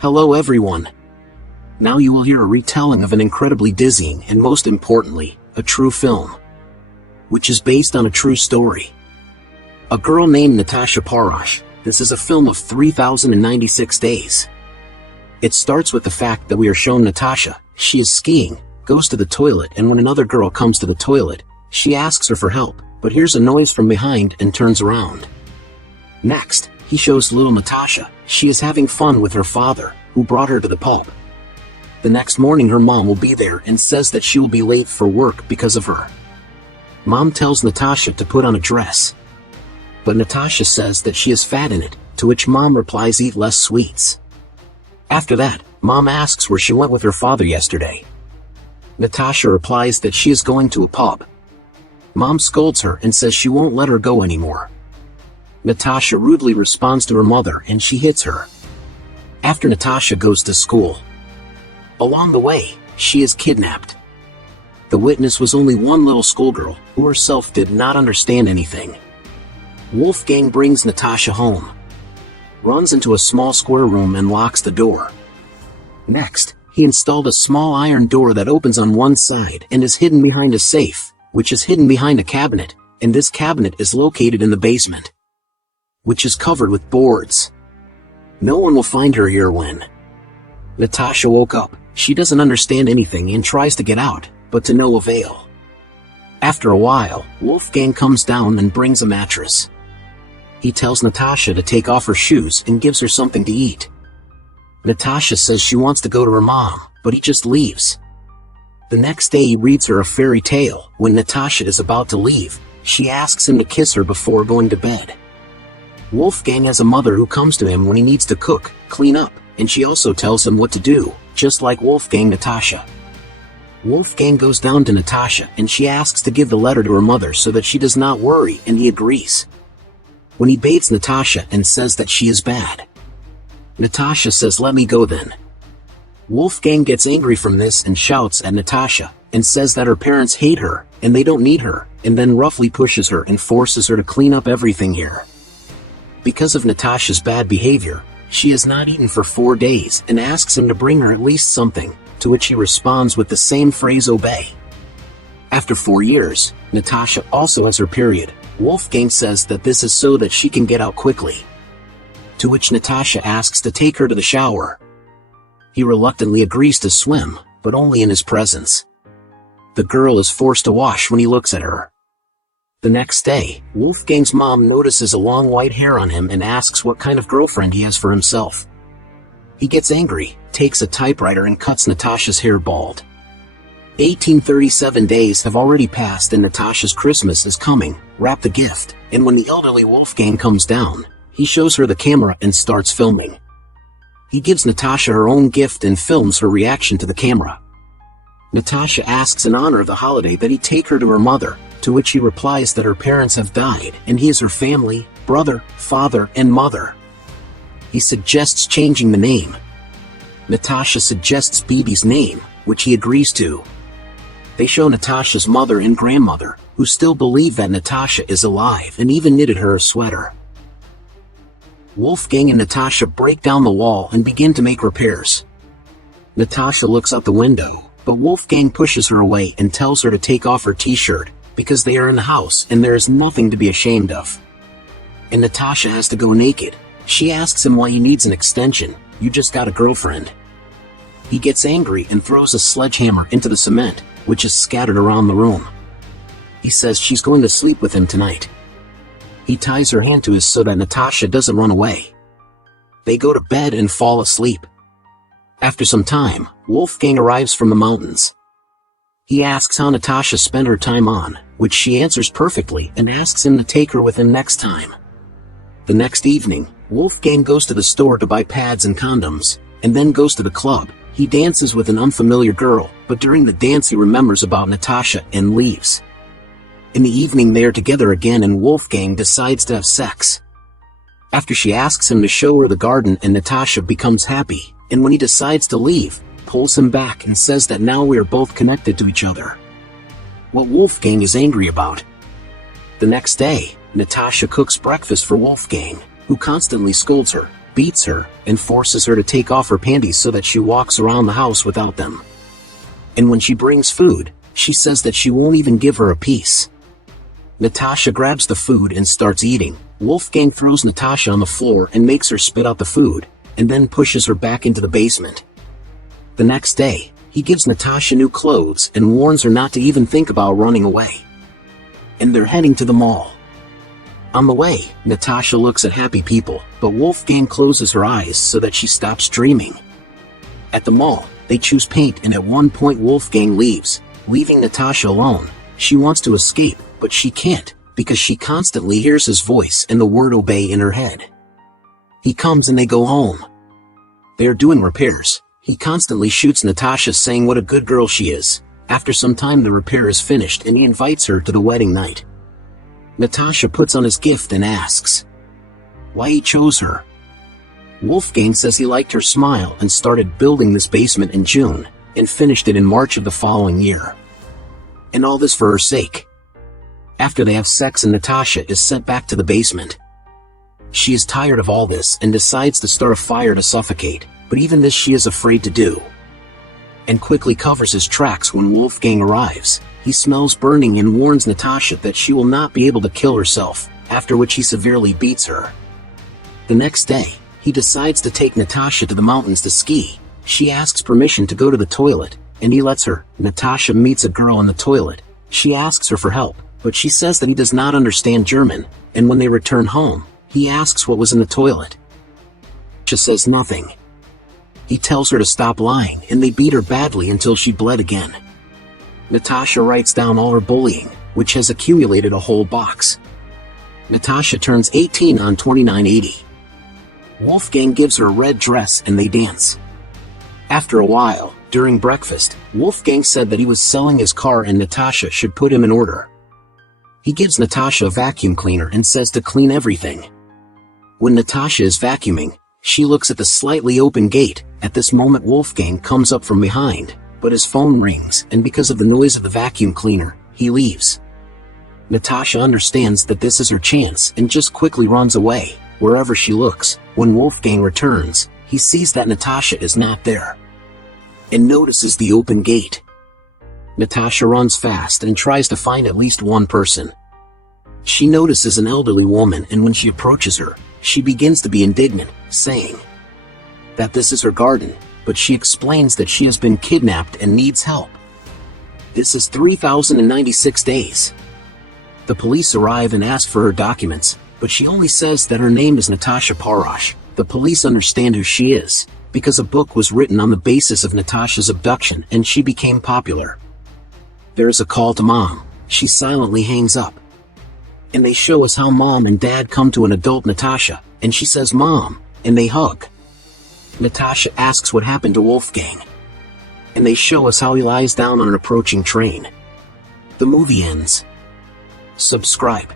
Hello everyone. Now you will hear a retelling of an incredibly dizzying and most importantly, a true film, which is based on a true story. A girl named Natasha Parash. This is a film of 3,096 days. It starts with the fact that we are shown Natasha. She is skiing, goes to the toilet, and when another girl comes to the toilet, she asks her for help, but hears a noise from behind and turns around. Next, he shows little Natasha. She is having fun with her father, who brought her to the pub. The next morning her mom will be there and says that she will be late for work because of her. Mom tells Natasha to put on a dress. But Natasha says that she is fat in it, to which mom replies, eat less sweets. After that, mom asks where she went with her father yesterday. Natasha replies that she is going to a pub. Mom scolds her and says she won't let her go anymore. Natasha rudely responds to her mother and she hits her. After Natasha goes to school. Along the way, she is kidnapped. The witness was only one little schoolgirl, who herself did not understand anything. Wolfgang brings Natasha home, runs into a small square room and locks the door. Next, he installed a small iron door that opens on one side and is hidden behind a safe, which is hidden behind a cabinet, and this cabinet is located in the basement, which is covered with boards. No one will find her here when Natasha woke up. She doesn't understand anything and tries to get out, but to no avail. After a while, Wolfgang comes down and brings a mattress. He tells Natasha to take off her shoes and gives her something to eat. Natasha says she wants to go to her mom, but he just leaves. The next day he reads her a fairy tale. When Natasha is about to leave, she asks him to kiss her before going to bed. Wolfgang has a mother who comes to him when he needs to cook, clean up, and she also tells him what to do, just like Wolfgang Natasha. Wolfgang goes down to Natasha and she asks to give the letter to her mother so that she does not worry, and he agrees. When he bathes Natasha and says that she is bad, Natasha says, "Let me go then." Wolfgang gets angry from this and shouts at Natasha and says that her parents hate her and they don't need her, and then roughly pushes her and forces her to clean up everything here. Because of Natasha's bad behavior, she has not eaten for 4 days and asks him to bring her at least something, to which he responds with the same phrase, "Obey." After 4 years, Natasha also has her period. Wolfgang says that this is so that she can get out quickly, to which Natasha asks to take her to the shower. He reluctantly agrees to swim, but only in his presence. The girl is forced to wash when he looks at her. The next day, Wolfgang's mom notices a long white hair on him and asks what kind of girlfriend he has for himself. He gets angry, takes a typewriter and cuts Natasha's hair bald. 1837 days have already passed and Natasha's Christmas is coming. Wrap the gift, and when the elderly Wolfgang comes down, he shows her the camera and starts filming. He gives Natasha her own gift and films her reaction to the camera. Natasha asks in honor of the holiday that he take her to her mother, to which he replies that her parents have died and he is her family, brother, father, and mother. He suggests changing the name. Natasha suggests Bibi's name, which he agrees to. They show Natasha's mother and grandmother, who still believe that Natasha is alive and even knitted her a sweater. Wolfgang and Natasha break down the wall and begin to make repairs. Natasha looks out the window, but Wolfgang pushes her away and tells her to take off her t-shirt, because they are in the house and there is nothing to be ashamed of. And Natasha has to go naked. She asks him why he needs an extension. "You just got a girlfriend." He gets angry and throws a sledgehammer into the cement, which is scattered around the room. He says she's going to sleep with him tonight. He ties her hand to his so that Natasha doesn't run away. They go to bed and fall asleep. After some time, Wolfgang arrives from the mountains. He asks how Natasha spent her time on, which she answers perfectly and asks him to take her with him next time. The next evening, Wolfgang goes to the store to buy pads and condoms, and then goes to the club. He dances with an unfamiliar girl, but during the dance he remembers about Natasha and leaves. In the evening they are together again and Wolfgang decides to have sex. After she asks him to show her the garden and Natasha becomes happy, and when he decides to leave, pulls him back and says that now we are both connected to each other. What Wolfgang is angry about. The next day, Natasha cooks breakfast for Wolfgang, who constantly scolds her, beats her and forces her to take off her panties so that she walks around the house without them. And when she brings food, she says that she won't even give her a piece. Natasha grabs the food and starts eating. Wolfgang throws Natasha on the floor and makes her spit out the food, and then pushes her back into the basement. The next day, he gives Natasha new clothes and warns her not to even think about running away. And they're heading to the mall. On the way, Natasha looks at happy people, but Wolfgang closes her eyes so that she stops dreaming. At the mall, they choose paint, and at one point Wolfgang leaves, leaving Natasha alone. She wants to escape, but she can't, because she constantly hears his voice and the word obey in her head. He comes and they go home. They are doing repairs. He constantly shoots Natasha, saying what a good girl she is. After some time the repair is finished and he invites her to the wedding night. Natasha puts on his gift and asks why he chose her. Wolfgang says he liked her smile and started building this basement in June, and finished it in March of the following year. And all this for her sake. After they have sex and Natasha is sent back to the basement. She is tired of all this and decides to start a fire to suffocate, but even this she is afraid to do. And quickly covers his tracks when Wolfgang arrives. He smells burning and warns Natasha that she will not be able to kill herself, after which he severely beats her. The next day, he decides to take Natasha to the mountains to ski. She asks permission to go to the toilet, and he lets her. Natasha meets a girl in the toilet. She asks her for help, but she says that he does not understand German, and when they return home, he asks what was in the toilet. She says nothing. He tells her to stop lying, and they beat her badly until she bled again. Natasha writes down all her bullying, which has accumulated a whole box. Natasha turns 18 on 29/80. Wolfgang gives her a red dress and they dance. After a while, during breakfast, Wolfgang said that he was selling his car and Natasha should put him in order. He gives Natasha a vacuum cleaner and says to clean everything. When Natasha is vacuuming, she looks at the slightly open gate. At this moment Wolfgang comes up from behind, but his phone rings, and because of the noise of the vacuum cleaner, he leaves. Natasha understands that this is her chance and just quickly runs away. Wherever she looks, when Wolfgang returns, he sees that Natasha is not there, and notices the open gate. Natasha runs fast and tries to find at least one person. She notices an elderly woman, and when she approaches her, she begins to be indignant, saying that this is her garden, but she explains that she has been kidnapped and needs help. This is 3,096 days. The police arrive and ask for her documents, but she only says that her name is Natasha Parash. The police understand who she is, because a book was written on the basis of Natasha's abduction and she became popular. There is a call to Mom. She silently hangs up. And they show us how Mom and Dad come to an adult Natasha, and she says Mom, and they hug. Natasha asks what happened to Wolfgang, and they show us how he lies down on an approaching train. The movie ends. Subscribe.